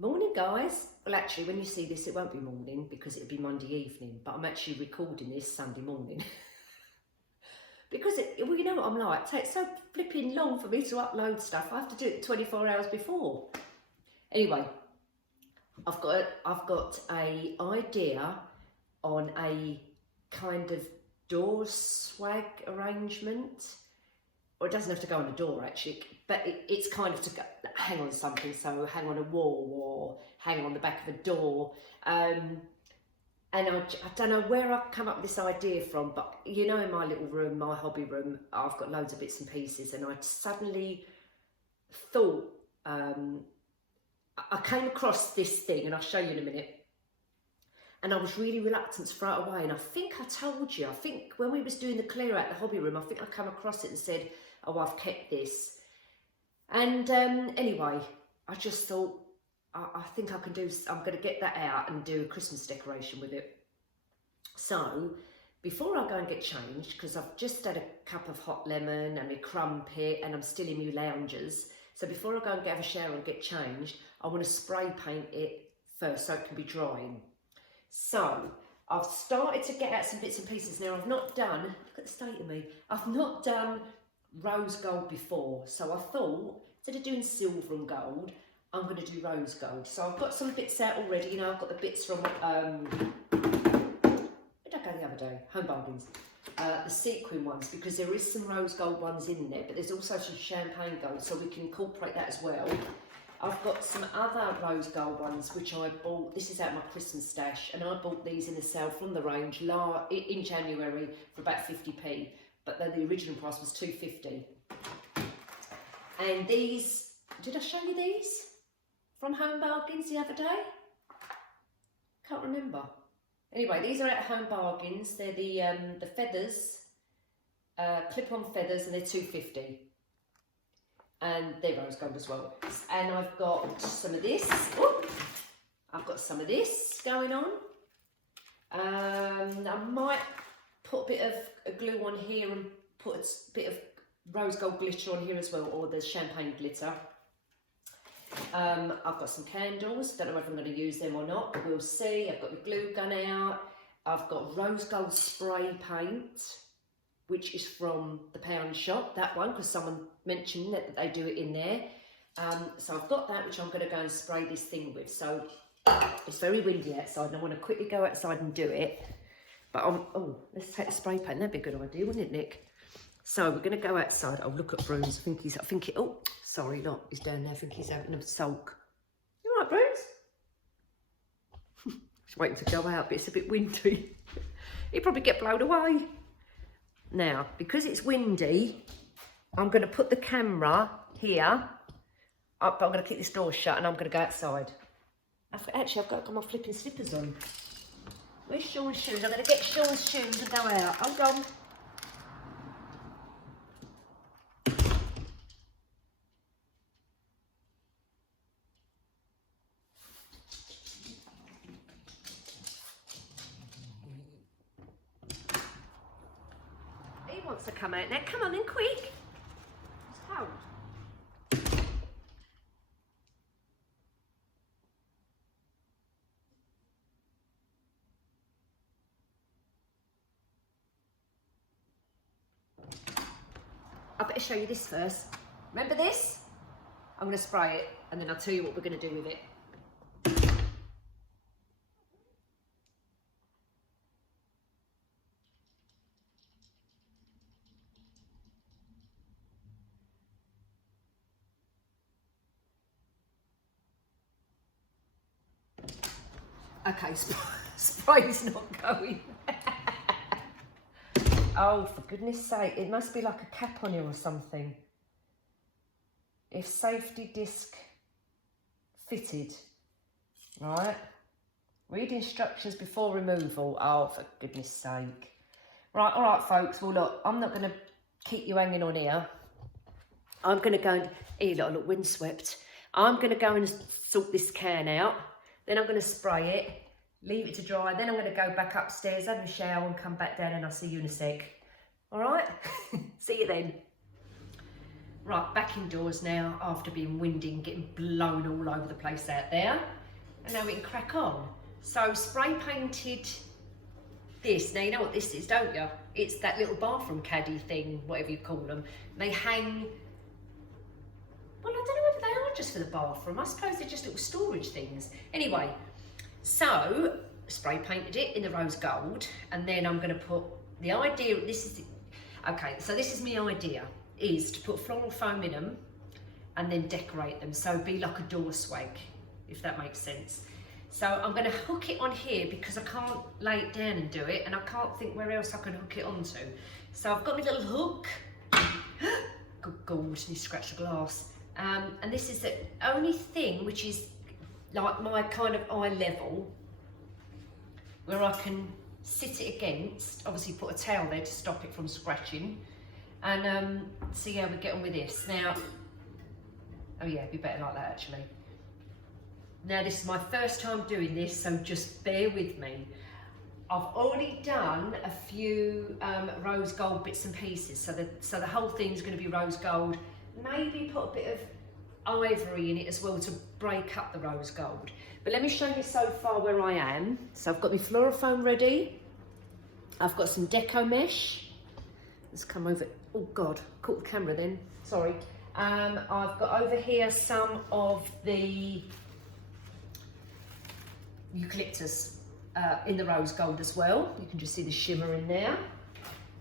Morning, guys. Well, actually, when you see this, it won't be morning because it'll be Monday evening, but I'm actually recording this Sunday morning. Because, well, you know what I'm like, it takes so flipping long for me to upload stuff. I have to do it 24 hours before. Anyway, I've got a idea on a kind of door swag arrangement. Or it doesn't have to go on a door actually, but it's kind of to go, hang on something, so hang on a wall or hang on the back of a door. And I don't know where I come up with this idea from, but you know, in my little room, my hobby room, I've got loads of bits and pieces, and I suddenly thought, I came across this thing, and I'll show you in a minute. And I was really reluctant to throw it away. And I think I told you, I think when we was doing the clear out the hobby room, I think I come across it and said, oh, I've kept this. And anyway, I just thought, I think I can do, I'm going to get that out and do a Christmas decoration with it. So before I go and get changed, because I've just had a cup of hot lemon and my crumpet and I'm still in my loungers. So before I go and have a shower and get changed, I want to spray paint it first so it can be drying. So I've started to get out some bits and pieces now. I've not done, look at the state of me, I've not done rose gold before. So I thought, instead of doing silver and gold, I'm going to do rose gold. So I've got some bits out already. You know, I've got the bits from, where did I go the other day? Home Bargains. The sequin ones, because there is some rose gold ones in there, but there's also some champagne gold, so we can incorporate that as well. I've got some other rose gold ones which I bought. This is out of my Christmas stash, and I bought these in a sale from the range in January for about 50p, but the original price was £2.50. And these, did I show you these from Home Bargains the other day? Can't remember. Anyway, these are at Home Bargains. They're the feathers, clip-on feathers, and they're £2.50. And they're rose gold as well. And I've got some of this. Ooh, I've got some of this going on. I might put a bit of glue on here and put a bit of rose gold glitter on here as well, or the champagne glitter. I've got some candles. Don't know whether I'm going to use them or not, but we'll see. I've got the glue gun out. I've got rose gold spray paint, which is from the pound shop, that one, because someone mentioned that they do it in there. So I've got that, which I'm going to go and spray this thing with. So it's very windy outside, and I want to quickly go outside and do it. But oh, let's take the spray paint. That'd be a good idea, wouldn't it, Nick? So we're going to go outside. Oh, look at Bruce. Oh, sorry, not. He's down there. I think he's having a sulk. You all right, Bruce? He's waiting to go out, but it's a bit windy. He'll probably get blown away. Now, because it's windy, I'm going to put the camera here, but I'm going to keep this door shut and I'm going to go outside. Actually, I've got to get my flipping slippers on. Where's Sean's shoes? I'm going to get Sean's shoes and go out. Hold on. He wants to come out now. Come on then, quick. It's cold. I better show you this first. Remember this? I'm going to spray it and then I'll tell you what we're going to do with it. Okay, spray's not going. Oh, for goodness sake, it must be like a cap on here or something. If safety disc fitted, right? Read instructions before removal. Oh, for goodness sake. Right, all right, folks. Well, look, I'm not going to keep you hanging on here. I'm going to go and, here, look, windswept. I'm going to go and sort this can out. Then I'm going to spray it, leave it to dry. Then I'm going to go back upstairs, have a shower and come back down, and I'll see you in a sec. All right? See you then. Right, back indoors now after being windy and getting blown all over the place out there. And now we can crack on. So spray painted this. Now you know what this is, don't you? It's that little bathroom caddy thing, whatever you call them. They hang, well, I don't know whether they are just for the bathroom. I suppose they're just little storage things. Anyway, so spray painted it in the rose gold, and then I'm going to put the idea, okay, so this is my idea, is to put floral foam in them and then decorate them, so be like a door swag, if that makes sense. So I'm going to hook it on here because I can't lay it down and do it, and I can't think where else I can hook it onto. So I've got my little hook. Good God, you scratch the glass. And this is the only thing which is like my kind of eye level, where I can sit it against, obviously put a towel there to stop it from scratching, and see how we get on with this. Now, oh yeah, it'd be better like that actually. Now this is my first time doing this, so just bear with me. I've already done a few rose gold bits and pieces, so the whole thing's going to be rose gold. Maybe put a bit of ivory in it as well to break up the rose gold. But let me show you so far where I am. So I've got my floral foam ready. I've got some deco mesh. Let's come over. Oh God, caught the camera then. Sorry. I've got over here some of the eucalyptus in the rose gold as well. You can just see the shimmer in there.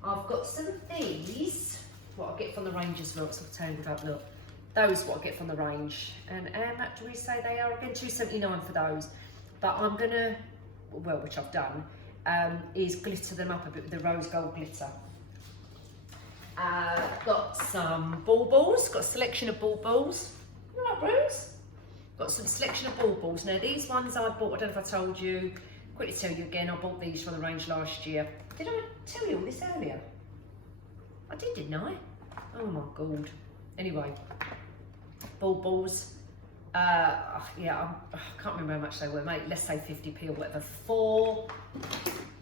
I've got some of these, what I get from the range as well, because I'll tell you about, look. Those what I get from the range. And how much do we say they are again? $2.79 for those. But I'm gonna, well, which I've done, is glitter them up a bit with the rose gold glitter. Got some baubles, got a selection of baubles. You all right, Bruce? Got some selection of baubles. Now these ones I bought, I don't know if I told you, quickly tell you again, I bought these from the range last year. Did I tell you all this earlier? I did, didn't I? Oh my God. Anyway, baubles. Yeah, I can't remember how much they were, mate. Let's say 50p or whatever. 4.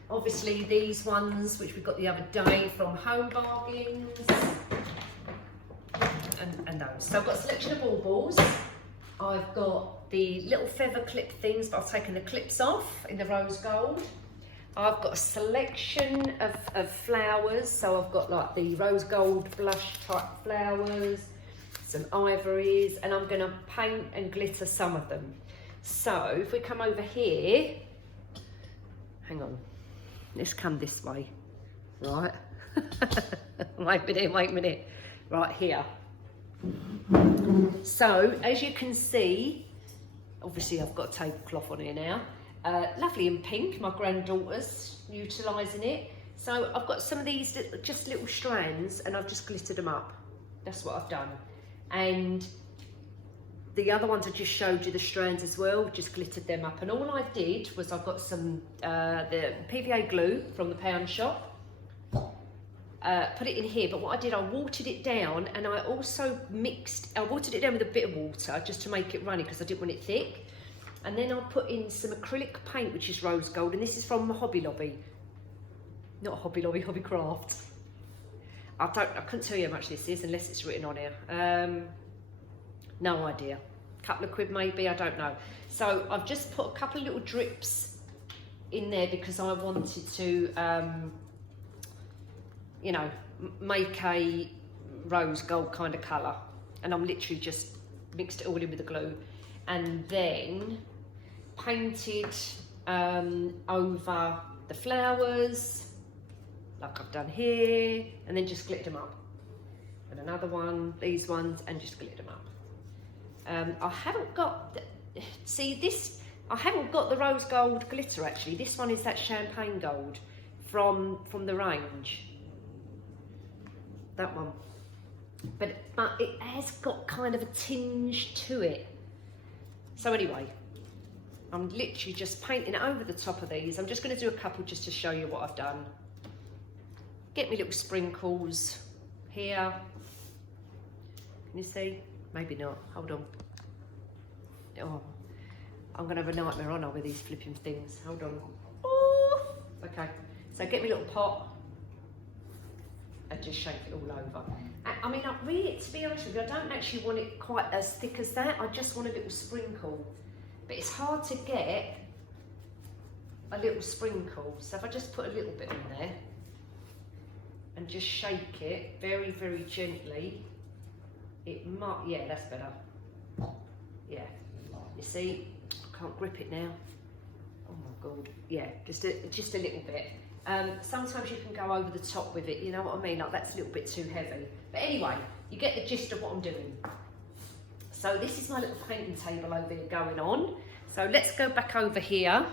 Obviously these ones, which we got the other day from Home Bargains. And those. So I've got a selection of baubles. I've got the little feather clip things, but I've taken the clips off in the rose gold. I've got a selection of flowers. So I've got like the rose gold blush type flowers, some ivories, and I'm gonna paint and glitter some of them. So if we come over here, hang on, let's come this way, right? Wait a minute, right here. So as you can see, obviously I've got a tablecloth on here now, lovely in pink, my granddaughter's utilising it. So I've got some of these just little strands and I've just glittered them up. That's what I've done. And the other ones I just showed you the strands as well, just glittered them up. And all I did was I've got some the PVA glue from the pound shop, put it in here, but what I did, I watered it down, and I also I watered it down with a bit of water just to make it runny because I didn't want it thick. And then I put in some acrylic paint, which is rose gold, and this is from Hobby Lobby. Not Hobby Lobby, Hobby Crafts. I couldn't tell you how much this is unless it's written on here. No idea. Couple of quid maybe, I don't know. So I've just put a couple of little drips in there because I wanted to, you know, make a rose gold kind of colour. And I'm literally just mixed it all in with the glue. And then painted over the flowers, like I've done here, and then just glittered them up. And another one, these ones, and just glittered them up. I haven't got, I haven't got the rose gold glitter actually. This one is that champagne gold from the range. That one. But it has got kind of a tinge to it. So anyway, I'm literally just painting it over the top of these. I'm just going to do a couple just to show you what I've done. Get me little sprinkles here. Can you see? Maybe not. Hold on. Oh, I'm going to have a nightmare, aren't I, with these flipping things. Hold on. Oh, okay. So get me a little pot. and just shake it all over. I mean, to be honest with you, I don't actually want it quite as thick as that. I just want a little sprinkle. But it's hard to get a little sprinkle. So if I just put a little bit on there and just shake it very, very gently, it might, yeah, that's better. Yeah, you see, I can't grip it now. Oh my God, yeah, just a little bit. Sometimes you can go over the top with it, you know what I mean? Like that's a little bit too heavy. But anyway, you get the gist of what I'm doing. So this is my little painting table over here going on. So let's go back over here.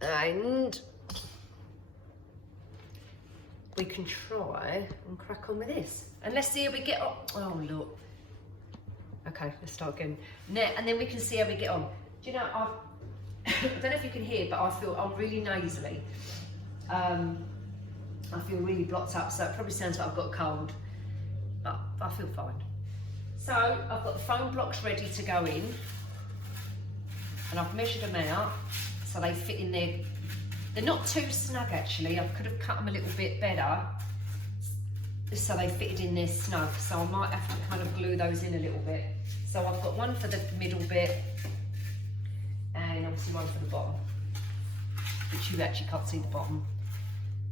And we can try and crack on with this. And let's see how we get on. Oh, look. Okay, let's start again. And then we can see how we get on. Do you know, I don't know if you can hear, but I feel I'm really nasally. I feel really blocked up, so it probably sounds like I've got a cold, but I feel fine. So I've got the foam blocks ready to go in, and I've measured them out so they fit in there. They're not too snug actually. I could have cut them a little bit better so they fitted in there snug. So I might have to kind of glue those in a little bit. So I've got one for the middle bit and obviously one for the bottom, which you actually can't see the bottom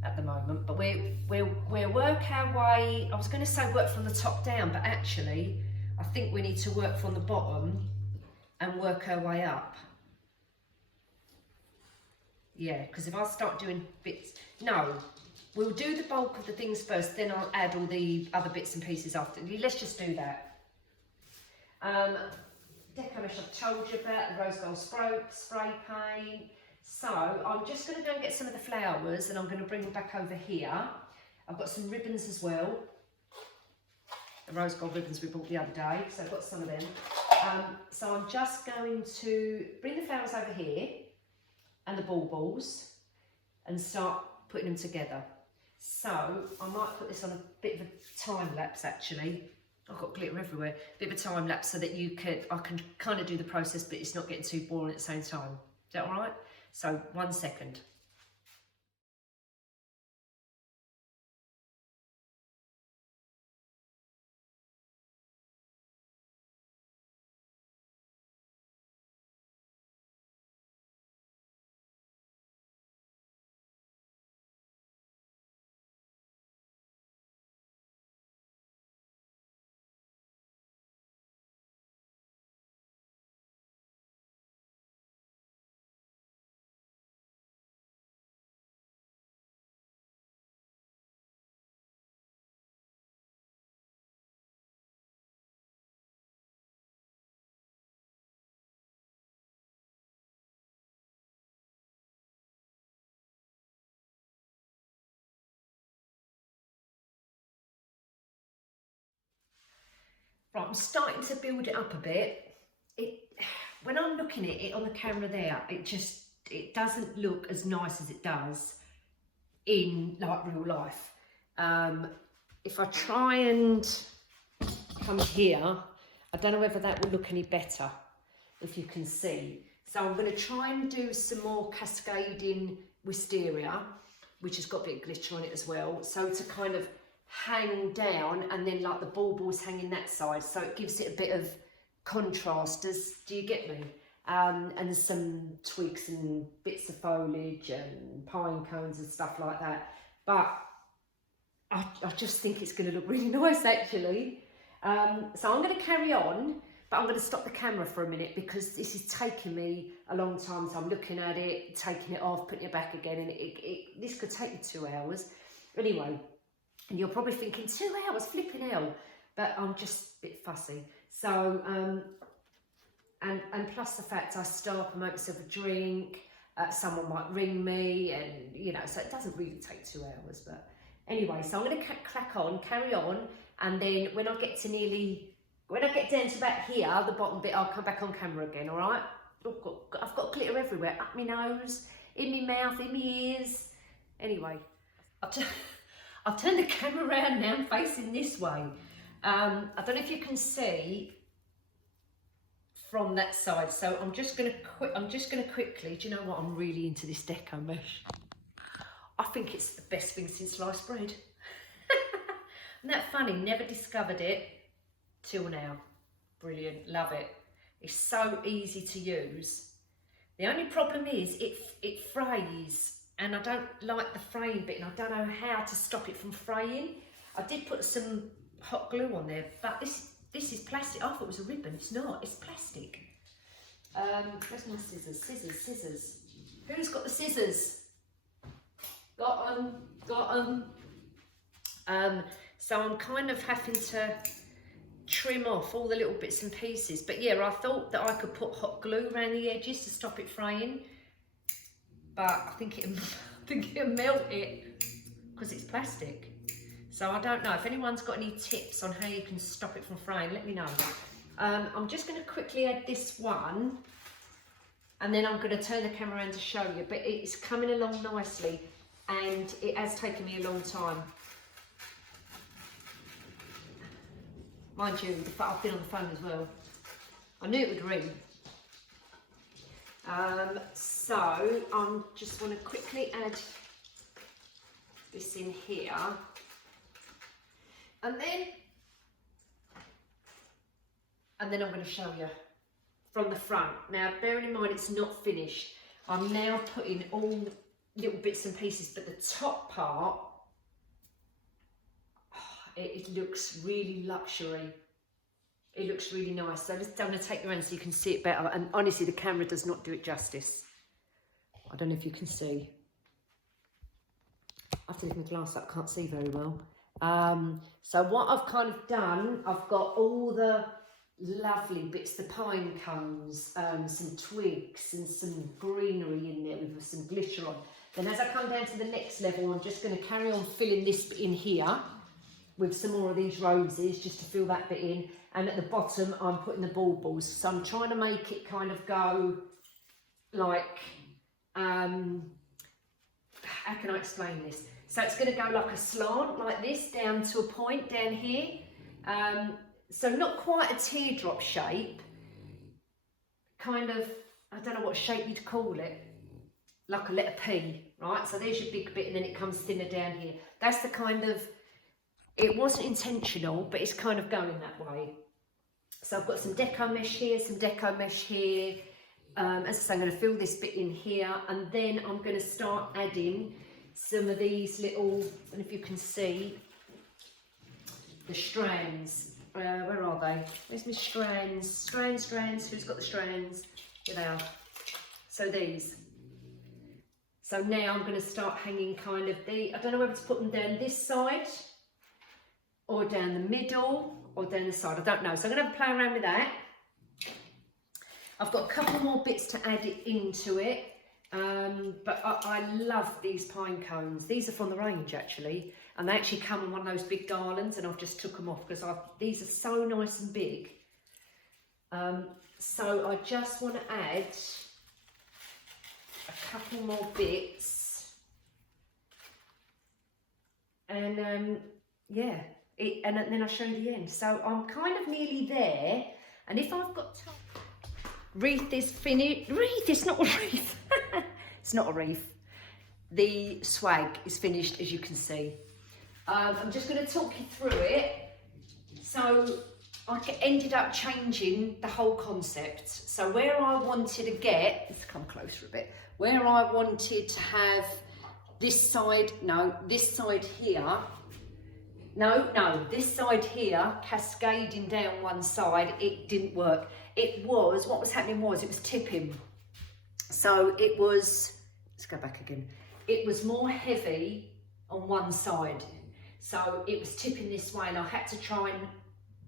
at the moment. But we'll work our way. I was going to say work from the top down, but actually I think we need to work from the bottom and work our way up. Yeah, because if I start doing bits, no, we'll do the bulk of the things first, then I'll add all the other bits and pieces after. Let's just do that. Deco mesh I've told you about, the rose gold spray paint. So I'm just going to go and get some of the flowers and I'm going to bring them back over here. I've got some ribbons as well. The rose gold ribbons we bought the other day, so I've got some of them. So I'm just going to bring the flowers over here and the baubles and start putting them together. So I might put this on a bit of a time lapse actually. I've got glitter everywhere. A bit of a time lapse so that I can kind of do the process, but it's not getting too boring at the same time. Is that all right? So 1 second. Right, I'm starting to build it up a bit. When I'm looking at it on the camera there, it doesn't look as nice as it does in like real life. If I try and come here, I don't know whether that will look any better, if you can see. So I'm going to try and do some more cascading wisteria, which has got a bit of glitter on it as well. So to kind of hang down and then like the baubles hanging that side, so it gives it a bit of contrast. Do you get me? And some twigs and bits of foliage and pine cones and stuff like that. But I just think it's going to look really nice actually. So I'm going to carry on, but I'm going to stop the camera for a minute because this is taking me a long time. So I'm looking at it, taking it off, putting it back again, and this could take me 2 hours. Anyway, and you're probably thinking 2 hours, flipping hell, but I'm just a bit fussy. So, and plus the fact I stop and make myself a drink, someone might ring me, and you know, so it doesn't really take 2 hours. But anyway, so I'm going to crack on, carry on, and then when I get down to about here, the bottom bit, I'll come back on camera again. All right? I've got glitter everywhere, up my nose, in my mouth, in my ears. Anyway, I've turned the camera around now, I'm facing this way. I don't know if you can see from that side, so I'm just gonna quickly, do you know what, I'm really into this deco mesh. I think it's the best thing since sliced bread. Isn't that funny? Never discovered it till now. Brilliant, love it. It's so easy to use. The only problem is it frays, and I don't like the fraying bit, and I don't know how to stop it from fraying. I did put some hot glue on there, but this is plastic. I thought it was a ribbon. It's not. It's plastic. Where's my scissors? Scissors. Who's got the scissors? Got them. So I'm kind of having to trim off all the little bits and pieces. But yeah, I thought that I could put hot glue around the edges to stop it fraying, but I think it'll melt it because it's plastic. So I don't know. If anyone's got any tips on how you can stop it from fraying, let me know. I'm just going to quickly add this one, and then I'm going to turn the camera around to show you. But it's coming along nicely, and it has taken me a long time. Mind you, I've been on the phone as well. I knew it would ring. So I just want to quickly add this in here. And then I'm going to show you from the front. Now, bearing in mind it's not finished, I'm now putting all little bits and pieces, but the top part, it looks really luxury. It looks really nice. So I'm going to take you around so you can see it better. And honestly, the camera does not do it justice. I don't know if you can see. I have to lift my glass up, can't see very well. So what I've kind of done, I've got all the lovely bits, the pine cones, some twigs and some greenery in there with some glitter on. Then as I come down to the next level, I'm just going to carry on filling this bit in here with some more of these roses just to fill that bit in. And at the bottom, I'm putting the baubles. So I'm trying to make it kind of go like, how can I explain this? So it's going to go like a slant like this down to a point down here. So not quite a teardrop shape, kind of, I don't know what shape you'd call it, like a letter P, right? So there's your big bit and then it comes thinner down here. That's the kind of, it wasn't intentional, but it's kind of going that way. So I've got some deco mesh here, some deco mesh here. As I say, I'm going to fill this bit in here, and then I'm going to start adding some of these little, I don't know if you can see, the strands. Where are they? Where's my strands? Strands. Who's got the strands? Here they are. So these. So now I'm going to start hanging kind of I don't know whether to put them down this side or down the middle or down the side. I don't know. So I'm going to have a play around with that. I've got a couple more bits to add it into it. But I love these pine cones. These are from the range actually, and they actually come in one of those big garlands, and I've just took them off because these are so nice and big. So I just want to add a couple more bits, and yeah, and then I'll show you the end. So I'm kind of nearly there, and if I've got time, wreath is finished. Wreath, it's not a wreath. It's not a wreath. The swag is finished, as you can see. I'm just going to talk you through it. So I ended up changing the whole concept. So where I wanted to get, let's come closer a bit, where I wanted to have this side, this side here, this side here cascading down one side, it didn't work. What was happening was it was tipping. So it was, let's go back again. It was more heavy on one side. So it was tipping this way, and I had to try and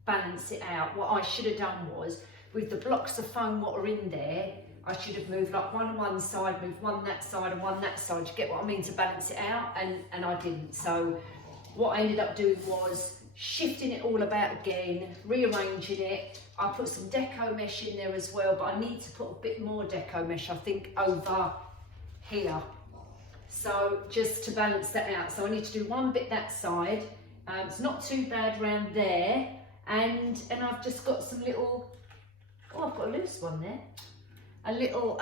balance it out. What I should have done was, with the blocks of foam what are in there, I should have moved like one on one side, moved one that side and one that side. You get what I mean, to balance it out, and I didn't. So what I ended up doing was shifting it all about again, rearranging it. I put some deco mesh in there as well, but I need to put a bit more deco mesh, I think, over here. So just to balance that out. So I need to do one bit that side. It's not too bad round there. And I've just got some little, oh, I've got a loose one there. A little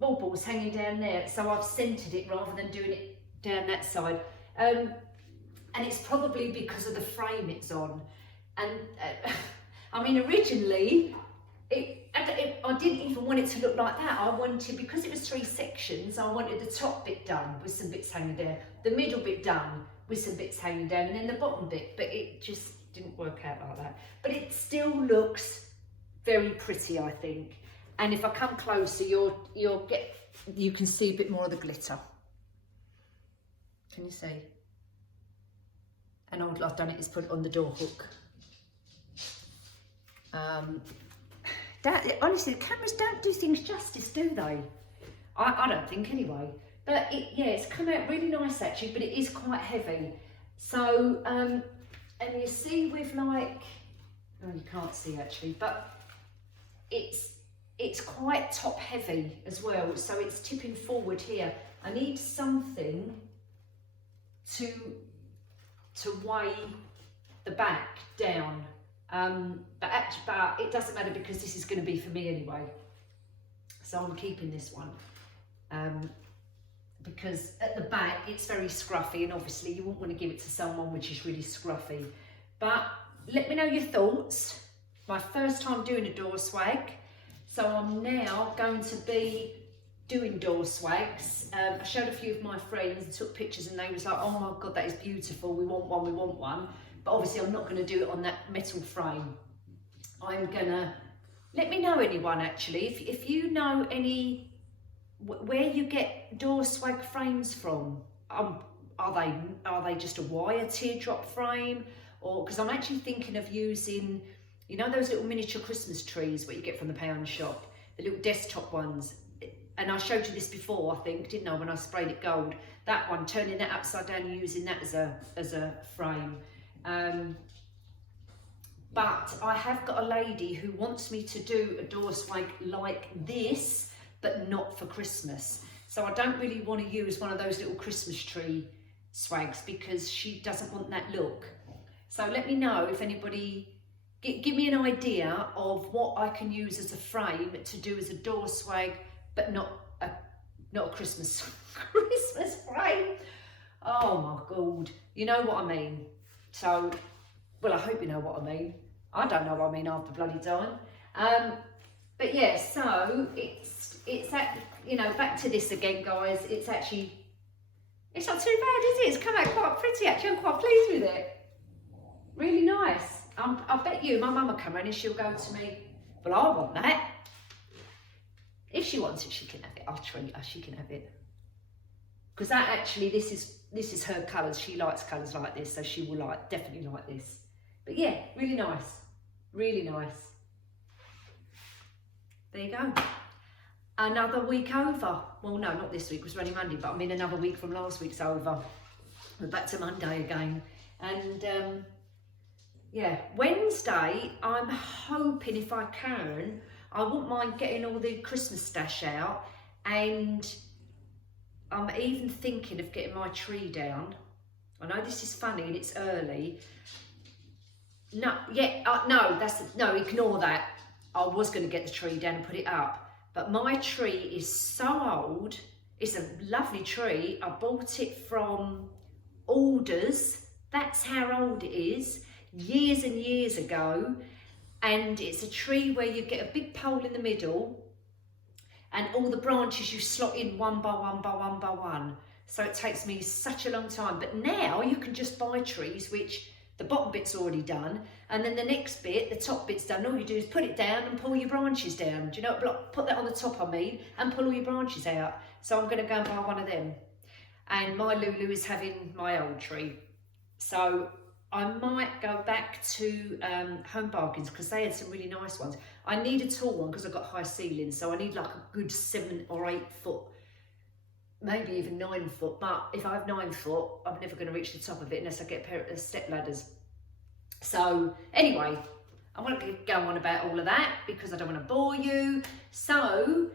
baubles hanging down there, so I've centred it rather than doing it down that side. And it's probably because of the frame it's on. And I mean, originally, I didn't even want it to look like that. I wanted, because it was 3 sections, I wanted the top bit done with some bits hanging down, the middle bit done with some bits hanging down, and then the bottom bit, but it just didn't work out like that. But it still looks very pretty, I think. And if I come closer, you can see a bit more of the glitter. Can you see? And all I've done it is put it on the door hook. Honestly, the cameras don't do things justice, do they? I don't think anyway. But yeah, it's come out really nice actually, but it is quite heavy. So, and you see with like, oh, you can't see actually, but it's quite top heavy as well. So it's tipping forward here. I need something to weigh the back down. But it doesn't matter because this is going to be for me anyway. So I'm keeping this one. Because at the back it's very scruffy, and obviously you wouldn't want to give it to someone which is really scruffy. But let me know your thoughts. My first time doing a door swag, so I'm now going to be doing door swags. I showed a few of my friends and took pictures, and they was like, oh my god, that is beautiful, we want one, we want one. But obviously I'm not going to do it on that metal frame. I'm gonna, let me know anyone actually, if you know any, where you get door swag frames from. Are they just a wire teardrop frame, or because I'm actually thinking of using, you know, those little miniature Christmas trees what you get from the pound shop, the little desktop ones. And I showed you this before, I think, didn't I, when I sprayed it gold. That one, turning that upside down and using that as a frame. But I have got a lady who wants me to do a door swag like this, but not for Christmas. So I don't really want to use one of those little Christmas tree swags because she doesn't want that look. So let me know if anybody, give me an idea of what I can use as a frame to do as a door swag, but not a Christmas Christmas frame. Oh my god, you know what I mean. So, well, I hope you know what I mean. I don't know what I mean after bloody time. But yeah, so it's that, you know, back to this again, guys. It's actually, it's not too bad, is it? It's come out quite pretty actually. I'm quite pleased with it. Really nice. I bet you, my mum will come around and she'll go to me, well, I want that. If she wants it, she can have it. I'll treat her, she can have it. Because that actually, this is her colours. She likes colours like this, so she will definitely like this. But yeah, really nice. Really nice. There you go. Another week over. Well, no, not this week, it was only Monday, but I mean another week from last week's over. We're back to Monday again. And yeah, Wednesday, I'm hoping if I can, I wouldn't mind getting all the Christmas stash out, and I'm even thinking of getting my tree down. I know this is funny and it's early. No, yeah, no, ignore that. I was going to get the tree down and put it up, but my tree is so old. It's a lovely tree. I bought it from Alders. That's how old it is. Years and years ago. And it's a tree where you get a big pole in the middle and all the branches you slot in one by one by one by one. So it takes me such a long time. But now you can just buy trees which the bottom bit's already done, and then the next bit, the top bit's done. All you do is put it down and pull your branches down. Do you know what? Put that on the top, I mean, and pull all your branches out. So I'm going to go and buy one of them. And my Lulu is having my old tree. So I might go back to Home Bargains because they had some really nice ones. I need a tall one because I've got high ceilings, so I need like a good 7 or 8 foot, maybe even 9 foot. But if I have 9 foot, I'm never going to reach the top of it unless I get a pair of step ladders. So anyway, I won't go on about all of that because I don't want to bore you. So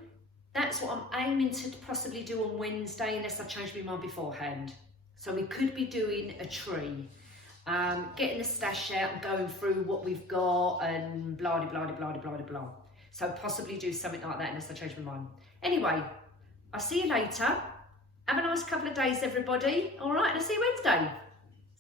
that's what I'm aiming to possibly do on Wednesday unless I change my mind beforehand. So we could be doing a tree. Getting the stash out and going through what we've got and blah, blah, blah, blah, blah, blah, blah. So possibly do something like that unless I change my mind. Anyway, I'll see you later. Have a nice couple of days, everybody. All right, and I'll see you Wednesday.